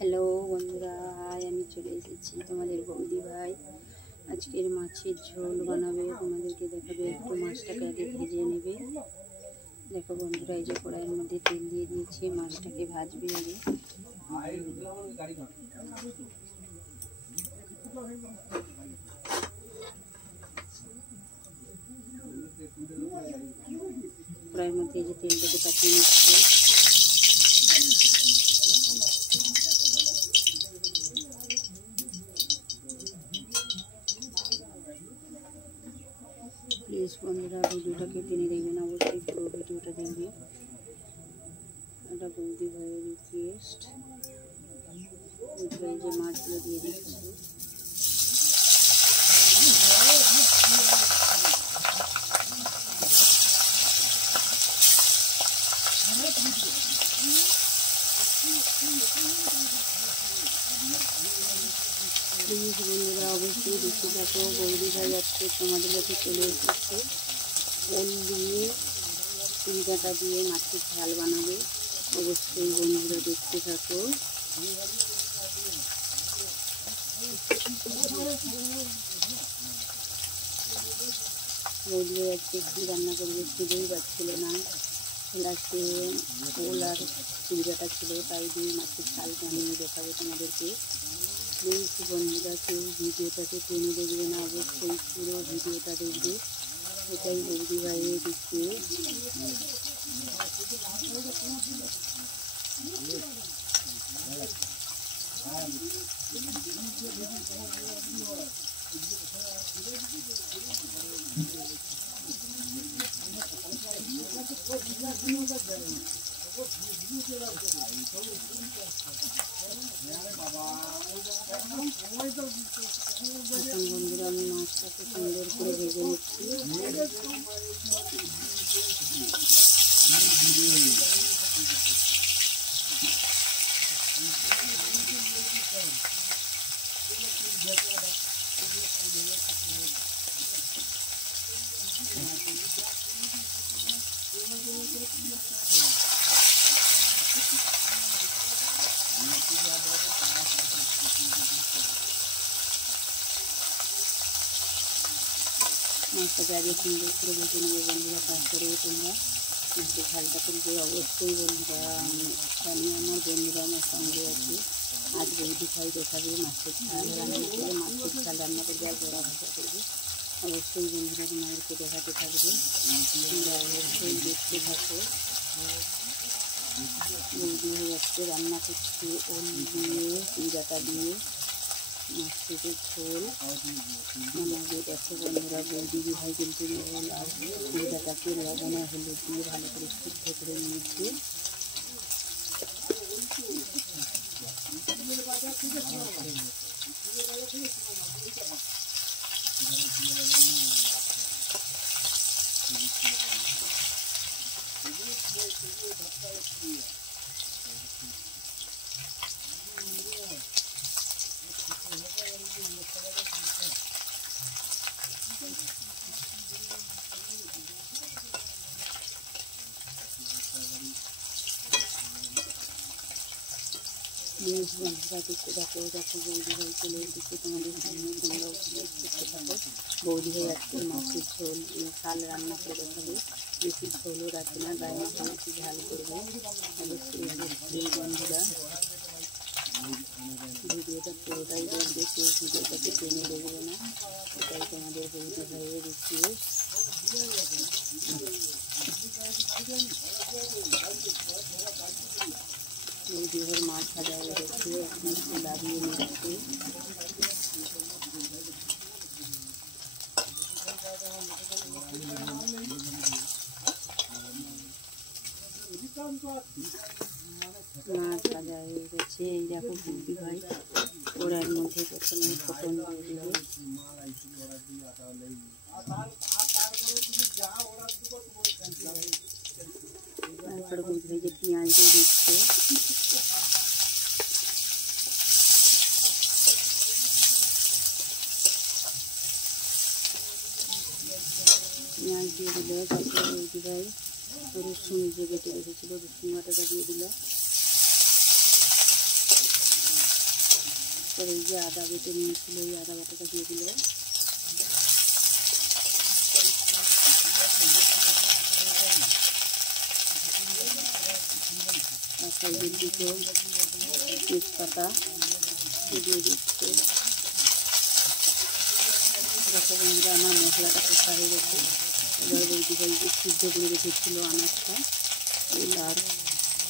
Hello বন্ধুরা, high, আমি চলে এসেছি তোমাদের বৌদি ভাই। আজকের মাছের ঝোল বানাবে, তোমাদেরকে দেখাবে। একটু মাছটাকে আগে ভেজে নেবে। দেখো বন্ধুরা, এই যে কড়াইয়ের মধ্যে তেল দিয়ে দিয়েছি, মাছটাকে ভাজবে আগে। কড়াইয়ের মধ্যে এই যে তেলটাকে তাকিয়ে নিচ্ছে। প্লিজ বন্ধুরা, ভিডিওটাকে টেনে দেখবেন, অবশ্যই পুরো ভিডিওটা দেখবে। এটা বৌদি ভাইয়ের রিকোয়েস্ট। বৌদি ভাই যে মাছগুলো দিয়ে দিচ্ছে। প্লিজ বন্ধুরা, অবশ্যই দেখতে থাকো। বৌদি ভাই আজকে তোমাদের কাছে চলে এসেছে। ওল দিয়ে চিংড়ি ডাঁটা দিয়ে মাছের ঝাল বানাবে। অবশ্যই বন্ধুরা দেখতে থাকো। বৌদি ভাই আজকে কী রান্না করবে খুঁজেই পাচ্ছিল না। লাস্টে ওল আর চিংড়ি ডাঁটা ছিল, তাই দিয়ে মাছের ঝাল বানিয়ে দেখাবে তোমাদেরকে। প্লিজ বন্ধুরা, কেউ ভিডিওটাকে টেনে দেখবে না, অবশ্যই পুরো ভিডিওটা দেখবে। এটাই বৌদি ভাইয়ের রিকোয়েস্ট। এখন বন্ধুরা, আমি মাছটাকে সুন্দর করে ভেজে নিচ্ছি। মাছটাকে আগে সুন্দর করে ভেজে নেবে বন্ধুরা, তারপরে তোমরা মাছের ঝালটা তুলবে। অবশ্যই বন্ধুরা, আমি জানি আমার বন্ধুরা আমার সঙ্গে আছে। আজ বৌদি ভাই দেখাবে মাছের ঝাল রান্না করে, মাছের ঝাল রান্না করবে আর বড়া ভাজা করবে। অবশ্যই বন্ধুরা তোমাদেরকে দেখাতে থাকবে, তোমরা অবশ্যই দেখতে থাকো। বৌদি ভাই আজকে রান্না করছে ওল দিয়ে চিংড়ি ডাঁটা দিয়ে মাছের ঝোল বানাবে। দেখো বন্ধুরা, বৌদি ভাই কিন্তু ওল আর চিংড়ি ডাঁটাকে লবণ আর হলুদ দিয়ে ভালো করে সিদ্ধ করে নিয়েছে। প্লিজ বন্ধুরা দেখতে থাকো। দেখো বৌদি ভাই চলে এসেছে তোমাদের সামনে, তোমরাও দেখতে থাকো। বৌদি ভাই আজকে মাছের ঝোল ঝাল রান্না করে দেখাবে। বেশি ঝোলও রাখবে না, গায়ে মাখামাখি ঝাল করবে। অবশ্যই বন্ধুরা ভিডিওটা পুরোটাই দেখবে, কেউ ভিডিওটাকে টেনে দেখবে না। এটাই তোমাদের বৌদি ভাইয়ের রিকোয়েস্ট। বৌদি ভাইয়ের মাছ ভাজা হয়ে গেছে, এখন লাগিয়ে নিচ্ছে। মাছ ভাজা হয়ে গেছে। এই দেখো বৌদি ভাই ওড়ার মধ্যে প্রথমে ফোটন দিয়ে দিবে, তারপরে বৌদি ভাই যে পেঁয়াজ দিয়ে দিচ্ছে। পেঁয়াজ দিয়ে দিল, তারপরে বৌদি ভাই রসুন যে বেটে রেখেছিল রসুন বাটাটা দিয়ে দিল। তারপর এই যে আদা বেটে নিয়েছিল, এই আদা বাটাটা দিয়ে দিল। তারপর দুটো তেজপাতা দিয়ে দিচ্ছে। দেখো বন্ধুরা, আমার মশলাটা কষা হয়ে গেছে। এবার বৌদিভাই যে সিদ্ধ করে রেখেছিল আনাজটা, এই লাল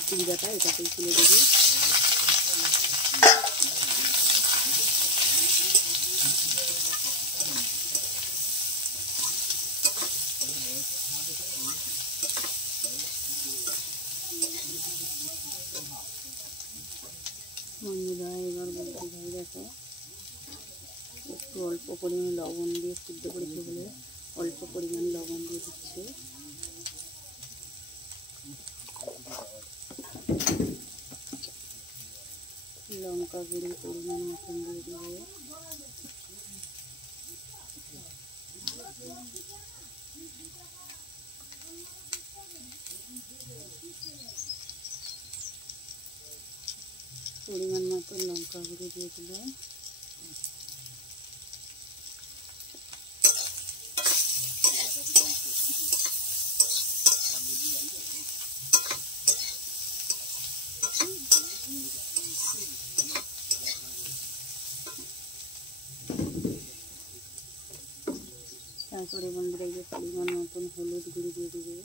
চিংড়াটা এটাকে তুলে দেবে। বন্ধুরা, এবার বৌদিভাই দেখো একটু অল্প পরিমাণে লবণ দিয়ে সিদ্ধ করেছে বলে অল্প পরিমাণে লবণ দিয়ে দিচ্ছে। লঙ্কা গুঁড়ো পরিমাণ মতন দিয়ে দেবে। পরিমাণ মতন লঙ্কা গুঁড়ো দিয়ে দিলে তারপরে বন্ধুরা এই যে পরিমাণ মতন হলুদ গুঁড়ো দিয়ে দেবে।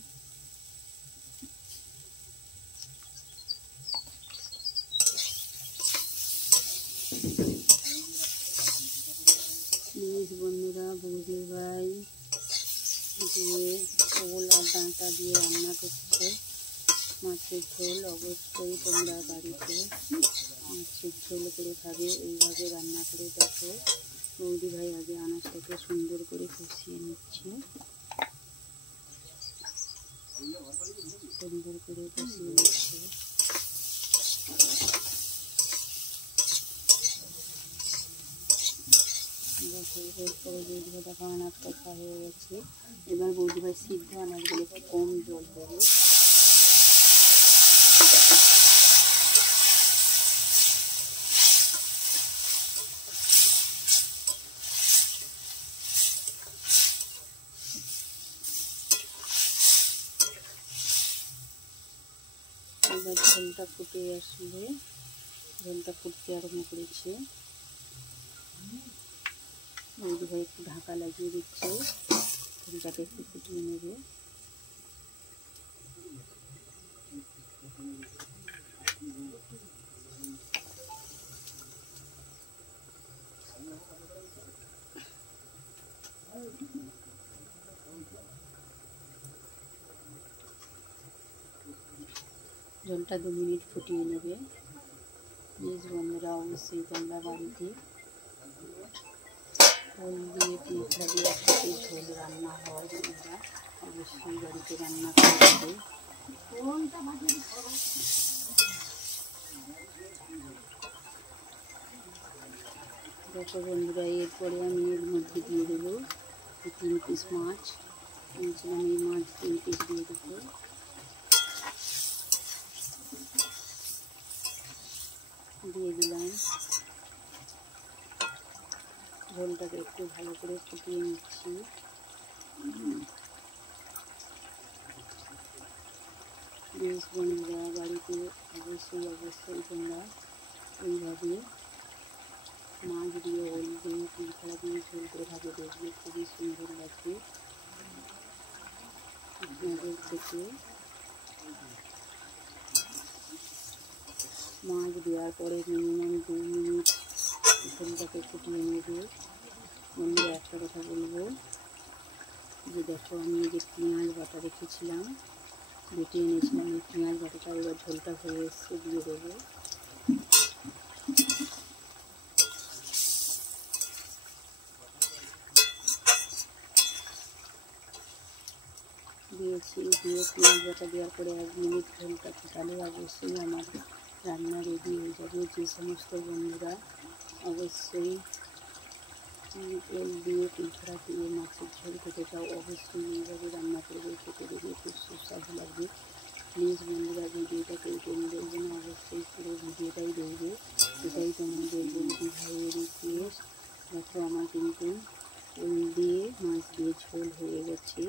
প্লিজ বন্ধুরা, বৌদিভাই যে ওল আর ডাঁটা দিয়ে রান্না করছে মাছের ঝোল, অবশ্যই তোমরা বাড়িতে মাছের ঝোল করে খাবে। এইভাবে রান্না করে দেখো। বৌদিভাই আগে আনাজটাকে সুন্দর করে কষিয়ে নিচ্ছে, সুন্দর করে কষিয়ে নিচ্ছে। দেখো এরপরে বৌদিভাই দেখো আনাজ কষা হয়ে গেছে। এবার বৌদিভাই সিদ্ধ আনাজগুলোকে কম জল দেবে। এবার ঝোলটা ফুটে আসলে, ঝোলটা ফুটতে আরম্ভ করেছে, বৌদিভাই একটু ঢাকা লাগিয়ে দিচ্ছে, ঝোলটাকে একটু ফুটিয়ে নেবে। ঝোলটা 2 মিনিট ফুটিয়ে নেবে। প্লিজ বন্ধুরা, অবশ্যই তোমরা বাড়িতে ওল দিয়ে পিঠা দিয়ে একসাথে ঝোল রান্না হয়, বন্ধুরা অবশ্যই বাড়িতে রান্না করবে। দেখো বন্ধুরা, এরপরে আমি এর মধ্যে দিয়ে দেবো 3 পিস মাছ। বলছিলাম এই মাছ 3 পিস দিয়ে দেবো। দিয়ে দিলাম। ঝোলটাকে একটু ভালো করে ফুটিয়ে নিচ্ছি। প্লিজ বন্ধুরা, বাড়িতে অবশ্যই তোমরা এইভাবে মাছ দিয়ে ওল দিয়ে পিঠা দিয়ে ঝোল করে খাবে, দেখবে খুবই সুন্দর লাগবে। আপনাদের থেকে মাছ দেওয়ার পরে মিনিমাম 2 মিনিট ঝোলটাকে ফুটিয়ে নেবে। বন্ধুরা, একটা কথা বলবো যে দেখো আমি যে পেঁয়াজ বাটা রেখেছিলাম, বেটে এনেছিলাম, এই পেঁয়াজ বাটাটা এবার ঝোলটা হয়ে এসছে দিয়ে দেবো। দিয়েছি, দিয়ে পেঁয়াজ বাটা দেওয়ার পরে 1 মিনিট ঝোলটা ফুটালে অবশ্যই আমার রান্না রেডি হয়ে যাবে। যে সমস্ত বন্ধুরা অবশ্যই ওল দিয়ে পিঠা দিয়ে মাছের ঝোল খেতে চাও, অবশ্যই এইভাবে রান্না করবে, খেতে দেবে, খুব সুস্বাদু লাগবে। প্লিজ বন্ধুরা, ভিডিওটা কেউ টেনে দেখবে না, অবশ্যই পুরো ভিডিওটাই দেখবে। এটাই তোমাদের বৌদি ভাইয়ের দেখো আমার কিন্তু ওল দিয়ে মাছ দিয়ে ঝোল হয়ে গেছে।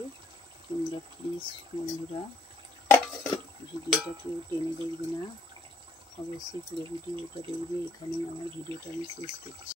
তোমরা প্লিজ বন্ধুরা ভিডিওটা কেউ টেনে দেখবে না, অবশ্যই পুরো ভিডিওটা দেখবে। এখানেই আমার ভিডিওটা আমি শেষ করছি।